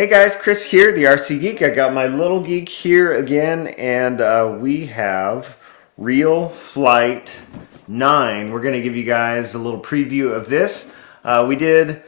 Hey guys, Chris here, the RC Geek. I got my little geek here again, and we have RealFlight 9. We're going to give you guys a little preview of this. We did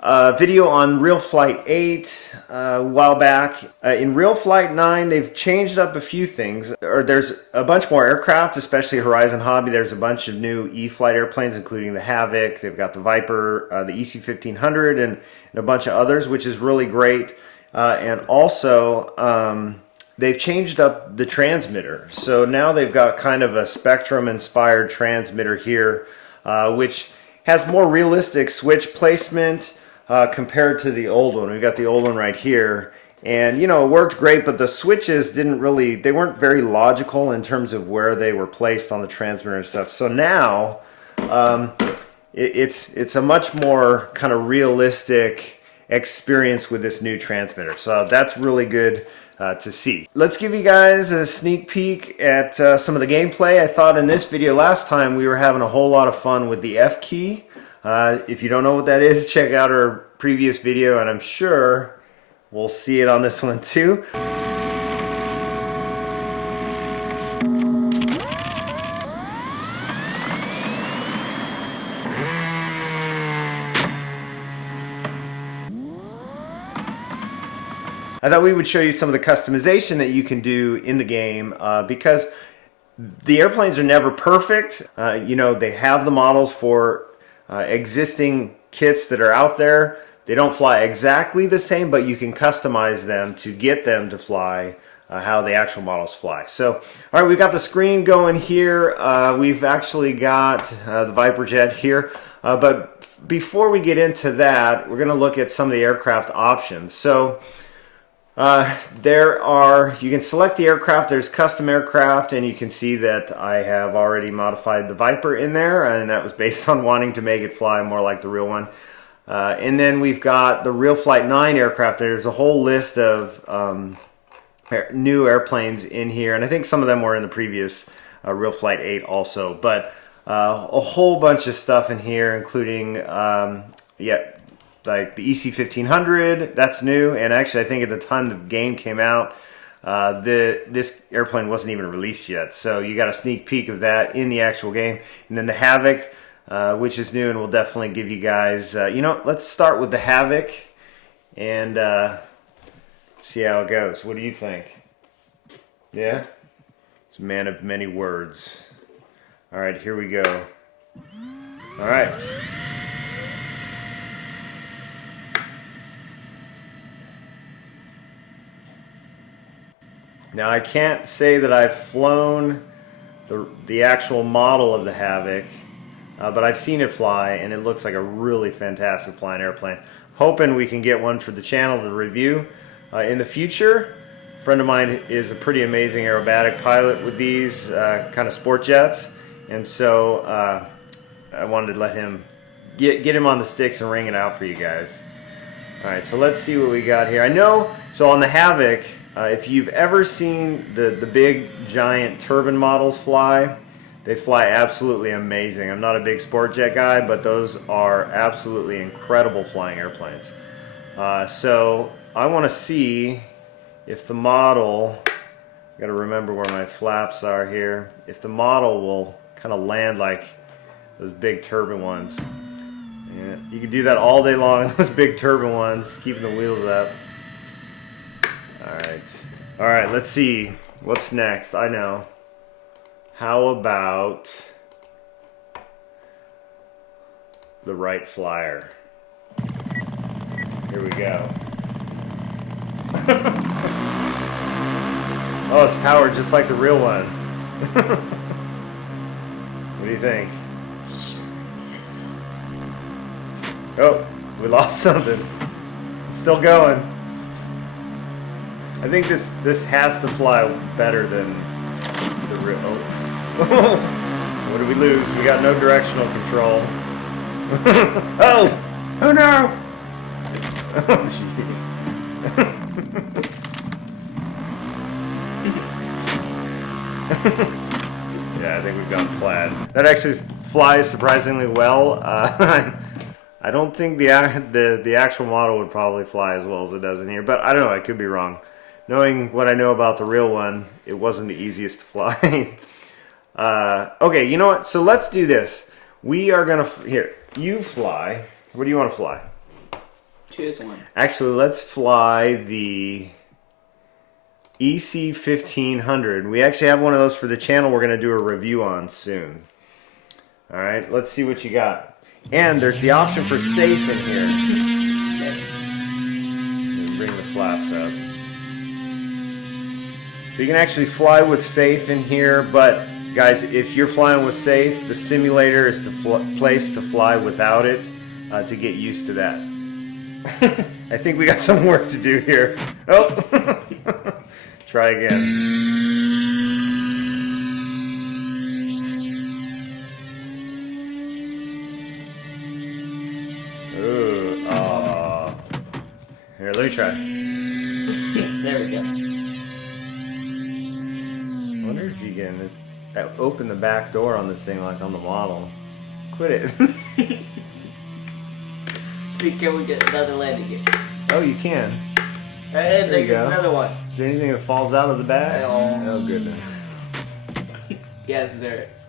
a video on RealFlight 8 a while back. In RealFlight 9, they've changed up a few things. There's a bunch more aircraft, especially Horizon Hobby. There's a bunch of new E-Flight airplanes, including the Havoc. They've got the Viper, the EC-1500, and a bunch of others, which is really great. And also, they've changed up the transmitter. So now they've got kind of a Spectrum-inspired transmitter here, which has more realistic switch placement compared to the old one. We've got the old one right here. And, you know, it worked great, but the switches they weren't very logical in terms of where they were placed on the transmitter and stuff. So now, it's a much more kind of realistic experience with this new transmitter. So that's really good to see. Let's give you guys a sneak peek at some of the gameplay. I thought in this video last time we were having a whole lot of fun with the F key. If you don't know what that is, check out our previous video, and I'm sure we'll see it on this one too. I thought we would show you some of the customization that you can do in the game because the airplanes are never perfect. You know, they have the models for existing kits that are out there. They don't fly exactly the same, but you can customize them to get them to fly how the actual models fly. So, all right, we've got the screen going here. We've actually got the Viper jet here. But before we get into that, we're going to look at some of the aircraft options. So, you can select the aircraft. There's custom aircraft, and you can see that I have already modified the Viper in there, and that was based on wanting to make it fly more like the real one. And then we've got the RealFlight 9 aircraft. There's a whole list of new airplanes in here, and I think some of them were in the previous RealFlight 8 also, but a whole bunch of stuff in here, including like the EC-1500, that's new, and actually I think at the time the game came out, this airplane wasn't even released yet, so you got a sneak peek of that in the actual game. And then the Havoc, which is new, and we'll definitely give you guys, you know, let's start with the Havoc and see how it goes. What do you think? Yeah? It's a man of many words. Alright, here we go. Alright. Now I can't say that I've flown the actual model of the Havoc, but I've seen it fly, and it looks like a really fantastic flying airplane. Hoping we can get one for the channel to review in the future. A friend of mine is a pretty amazing aerobatic pilot with these kind of sport jets, and so I wanted to let him get him on the sticks and ring it out for you guys. Alright, so let's see what we got here. I know, so on the Havoc, if you've ever seen the big giant turbine models fly, they fly absolutely amazing. I'm not a big sport jet guy, but those are absolutely incredible flying airplanes. So I want to see if the model, I got to remember where my flaps are here, if the model will kind of land like those big turbine ones. Yeah, you can do that all day long, those big turbine ones, keeping the wheels up. Alright, let's see. What's next? I know. How about the Wright Flyer? Here we go. Oh, it's powered just like the real one. What do you think? Oh, we lost something. It's still going. I think this has to fly better than the real. Oh. What did we lose? We got no directional control. Oh! Oh no! Oh jeez. Yeah, I think we've gone flat. That actually flies surprisingly well. I don't think the actual model would probably fly as well as it does in here, but I don't know. I could be wrong. Knowing what I know about the real one, it wasn't the easiest to fly. Okay, you know what? So let's do this. We are gonna here. You fly. What do you want to fly? Choose one. Actually, let's fly the EC 1500. We actually have one of those for the channel. We're gonna do a review on soon. All right, let's see what you got. And there's the option for safe in here. Bring the flaps up. So you can actually fly with safe in here, but guys, if you're flying with safe, the simulator is the place to fly without it to get used to that. I think we got some work to do here. Oh, try again. Ooh, aw. Here, let me try. There we go. I wonder if you can open the back door on this thing like on the model. Quit it. See, can we get another landing gear? Oh, you can. And There you go. another one. Is there anything that falls out of the bag? No. Oh, goodness. Yes, there is.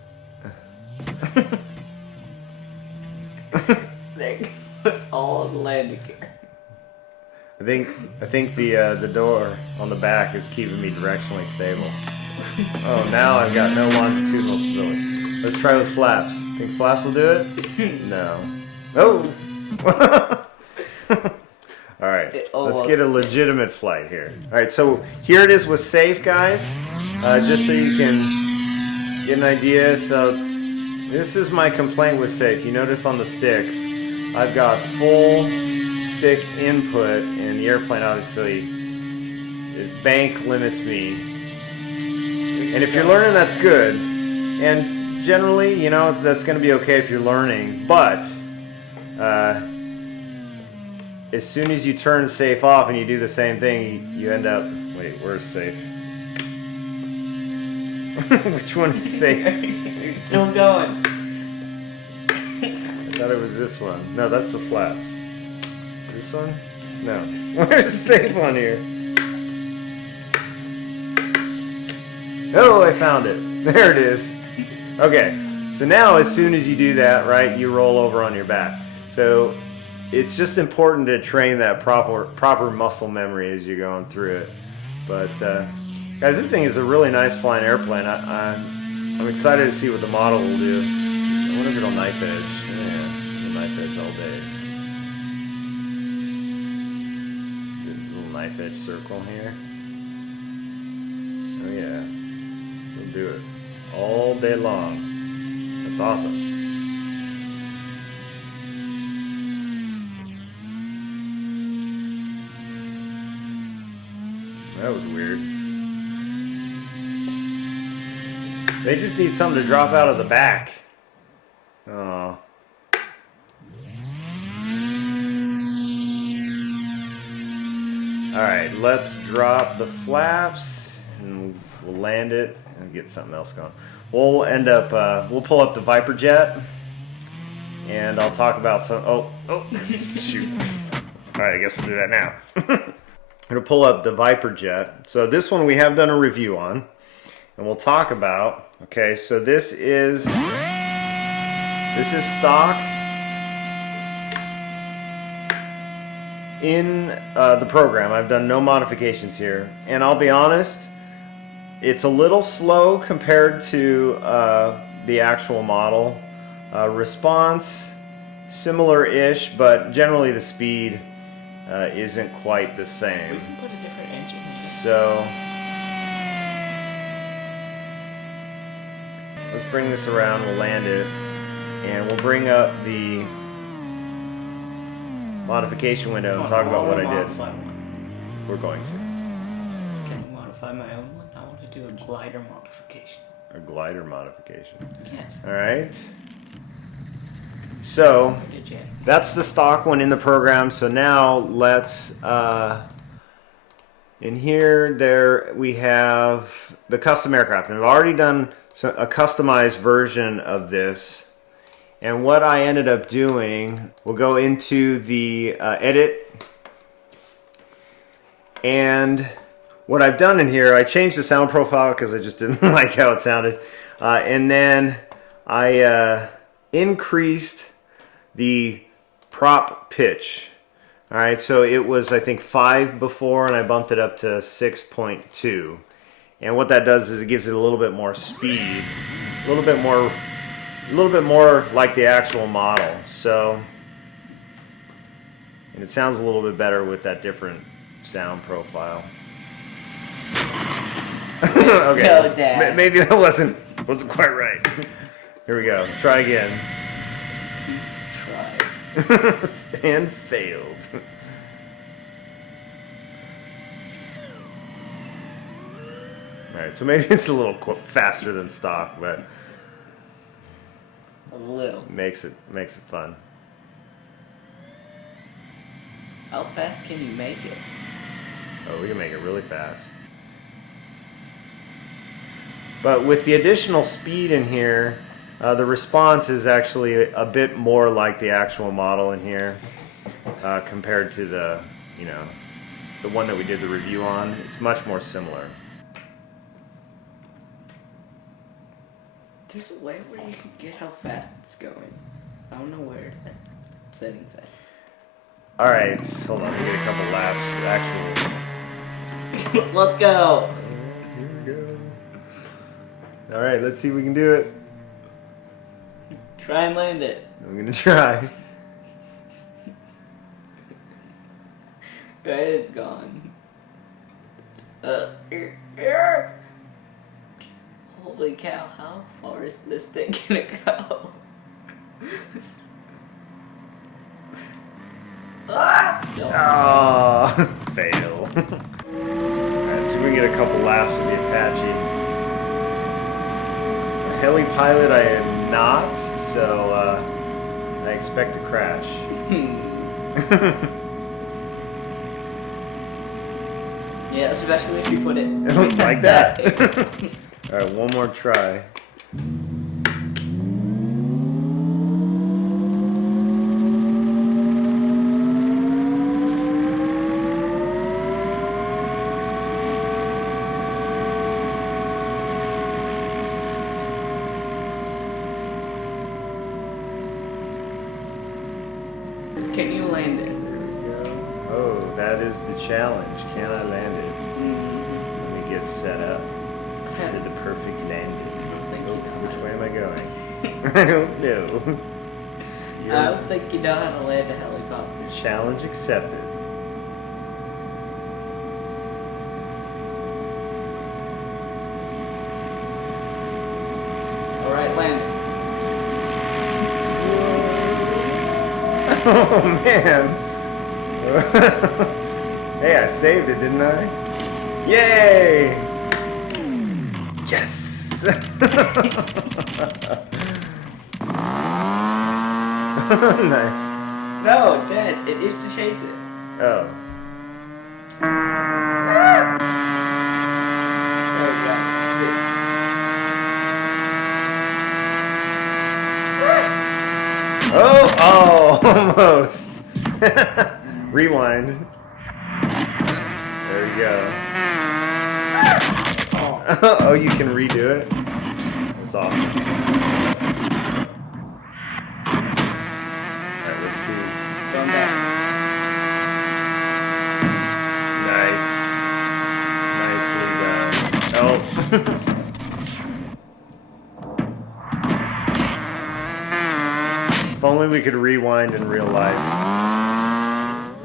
There goes all of the landing gear. I think the door on the back is keeping me directionally stable. Oh, now I've got no longitudinal stability. Let's try with flaps. Think flaps will do it? No. Oh! All right, let's get a legitimate flight here. All right, so here it is with safe, guys. Just so you can get an idea. So this is my complaint with safe. You notice on the sticks, I've got full stick input, and the airplane obviously, its bank limits me. And if you're learning, that's good. And generally, you know, that's going to be okay if you're learning. But as soon as you turn safe off and you do the same thing, you end up... Wait, where's safe? Which one is safe? You're still going. I thought it was this one. No, that's the flaps. This one? No. Where's the safe one here? Oh, I found it. There it is. Okay, so now as soon as you do that, right, you roll over on your back. So it's just important to train that proper muscle memory as you're going through it. But guys, this thing is a really nice flying airplane. I'm excited to see what the model will do. I wonder if it'll knife edge. Yeah, it'll knife edge all day. Good little knife edge circle here. Oh yeah, it'll do it all day long. That's awesome. That was weird. They just need something to drop out of the back. Oh. Alright, let's drop the flaps and we'll land it and get something else going. We'll end up, we'll pull up the Viper jet and I'll talk about some, oh, shoot. Alright, I guess we'll do that now. I'm going to pull up the Viper jet. So this one we have done a review on. And we'll talk about, okay, so this is stock in the program. I've done no modifications here. And I'll be honest, it's a little slow compared to the actual model. Response, similar-ish, but generally the speed isn't quite the same. We can put a different engine in here. So let's bring this around, we'll land it, and we'll bring up the modification window and talk about what I did. We're going to. Can I modify my own one? I want to do a glider modification. A glider modification. Yes. Alright. So, Did you? that's the stock one in the program. So now let's, in here, there we have the custom aircraft. And I've already done a customized version of this. And what I ended up doing, we'll go into the edit. And what I've done in here, I changed the sound profile because I just didn't like how it sounded. And then I increased the prop pitch. All right, so it was, I think, 5 before, and I bumped it up to 6.2. And what that does is it gives it a little bit more speed, a little bit more like the actual model. So, and it sounds a little bit better with that different sound profile. Okay, maybe that wasn't quite right. Here we go. Try again. Try. And failed. All right, so maybe it's a little faster than stock, but A little. makes it fun. How fast can you make it? Oh, we can make it really fast. But with the additional speed in here, the response is actually a bit more like the actual model in here compared to the one that we did the review on. It's much more similar. There's a way where you can get how fast it's going. I don't know where that setting's at. All right, hold on. We get a couple laps. Actually, Let's go. here we go. All right, let's see if we can do it. Try and land it. I'm gonna try. Right, it's gone. Holy cow, how far is this thing gonna go? Ah! Oh, fail. Alright, so we can get a couple laps of the Apache. A heli pilot I am not, so I expect to crash. Yeah, especially if you put it Like that. Alright, one more try. Can you land it? There we go. Oh, that is the challenge. Can I land it? Let me get set up. I did the perfect landing. Which way am I going? I don't know. I don't think you know how to land a helicopter. Challenge accepted. Alright, land it. Oh man! Hey, I saved it, didn't I? Yay! Yes! Nice. No, Dad, it needs to chase it. Oh. There we go. Oh, almost. Rewind. There we go. Oh, you can redo it? That's awesome. Alright, let's see. Going back. Nice. Nicely done. Oh. If only we could rewind in real life.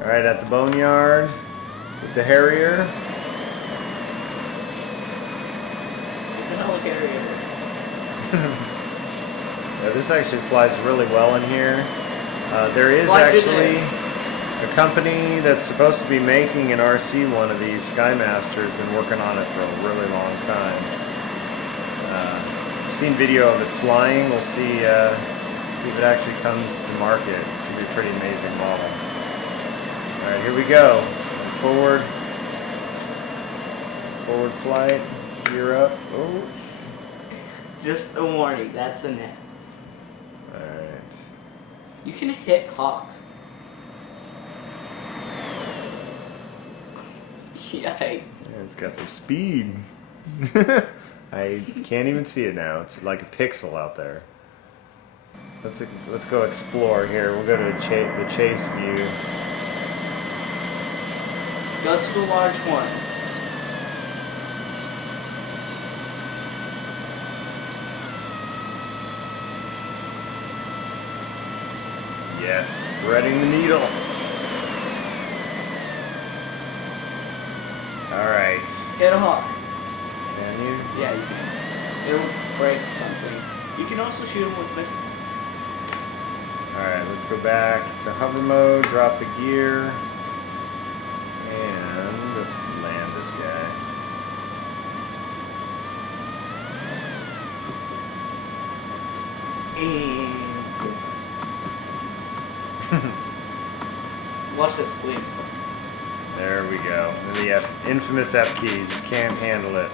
Alright, at the boneyard with the Harrier. This actually flies really well in here. There is actually a company that's supposed to be making an RC one of these. Skymaster's been working on it for a really long time. I've seen video of it flying. We'll see if it actually comes to market. It should be a pretty amazing model. Alright, here we go. Forward flight. Gear up. Oh. Just a warning, that's a net. Alright. You can hit hawks. Yikes. Yeah, it's got some speed. I can't even see it now. It's like a pixel out there. Let's go explore here. We'll go to the chase view. Go to the large one. Yes, threading the needle. Alright. Hit a hawk. Can you? Yeah, you can. It'll break something. You can also shoot them with missiles. Alright, let's go back to hover mode, drop the gear, and let's land this guy. Watch this bleed. There we go. The infamous F key. Just can't handle it.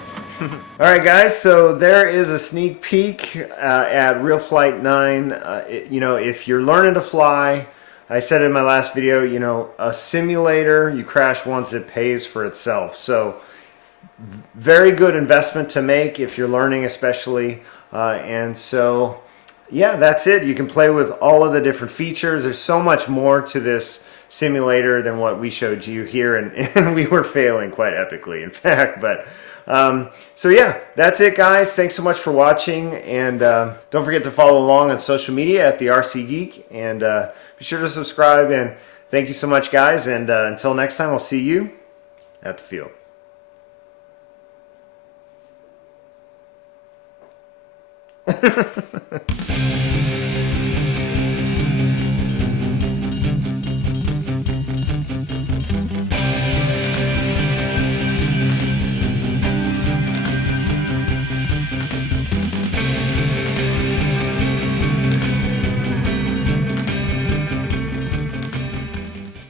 Alright guys, so there is a sneak peek at RealFlight 9. You know, if you're learning to fly, I said in my last video, you know, a simulator, you crash once, it pays for itself. So, very good investment to make if you're learning especially. And so, yeah, that's it. You can play with all of the different features. There's so much more to this simulator than what we showed you here, and we were failing quite epically, in fact. But so yeah, that's it, guys. Thanks so much for watching, and don't forget to follow along on social media at the RC Geek, and be sure to subscribe. And thank you so much, guys. And until next time, I'll see you at the field.